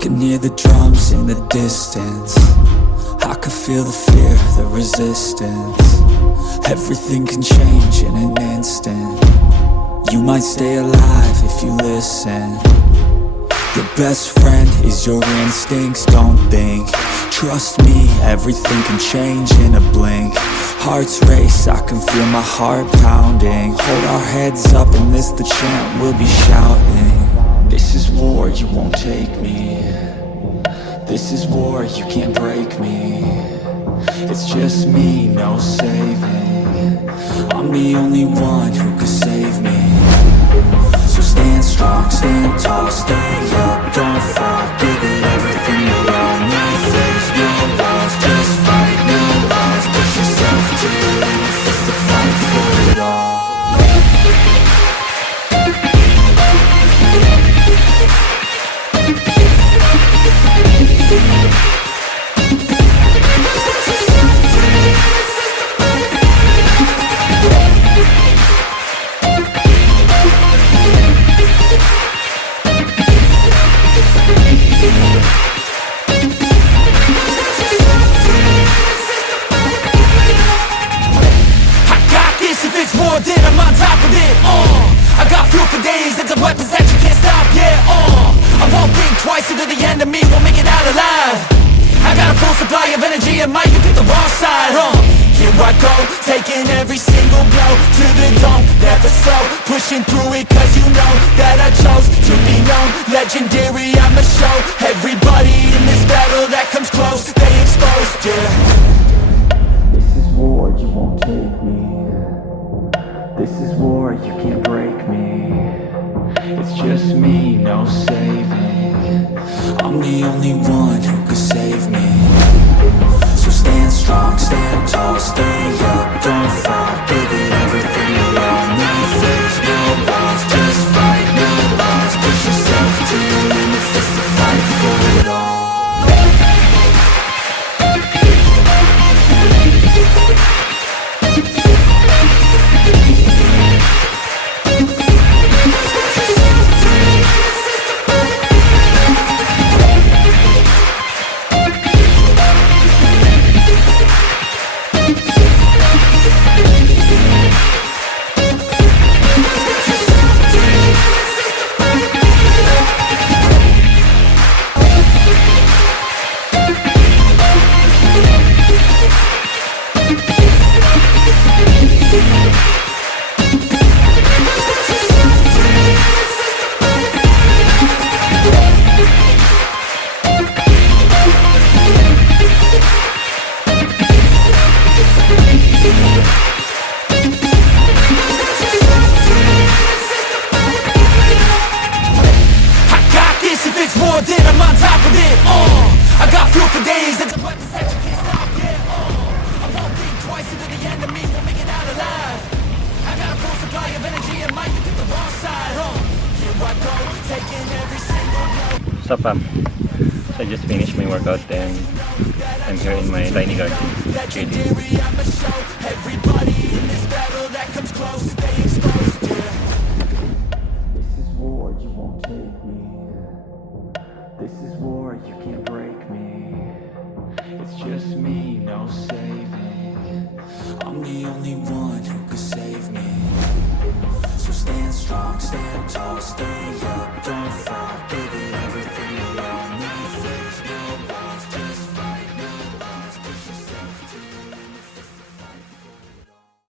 can hear the drums in the distance. I can feel the fear, the resistance. Everything can change in an instant. You might stay alive if you listen. Your best friend is your instincts, don't think. Trust me, everything can change in a blink. Hearts race, I can feel my heart pounding. Hold our heads up and this the chant we'll be shouting. This is war, you won't take me. This is war, you can't break me. It's just me, no saving. I'm the only one who could save me. So stand strong, stand tall, stay up, don't fall. Give it everything you own. No fears, no walls, just fight, no lies. Push yourself to the limit, it's the fight for it all. Then I'm on top of it, I got fuel for days, it's a weapons that you can't stop, yeah, I won't think twice, until the enemy won't make it out alive. I got a full supply of energy and might, you pick the wrong side, Here I go, taking every single blow to the dome, never slow, pushing through it cause you know that I chose to be known, legendary, I'ma show everybody in this battle that comes close, they exposed, yeah. This is war, you won't take me. This is war, you can't break me. It's just me, no saving. I'm the only one who could save me. So stand strong, stand tall, stay up, don't fall. Give it everything you own. No fears, no walls, just fight, no lies. Push yourself to the limits, it's the fight for it all. Then I'm on top of it, I got fuel for days, it's a weapons that you can't stop, yeah, I won't think twice, until the enemy won't make it out alive. I got a full supply of energy and might, you pick the wrong side, Here I go, taking every single blow. Sup fam? So I just finished my workout and I'm here in my tiny garden chilling. I'ma show everybody in this battle that comes close, they exposed, yeah. This is war, you won't take me. This is war, you can't break me. It's just me, no saving. I'm the only one who could save me. So stand strong, stand tall, stay up.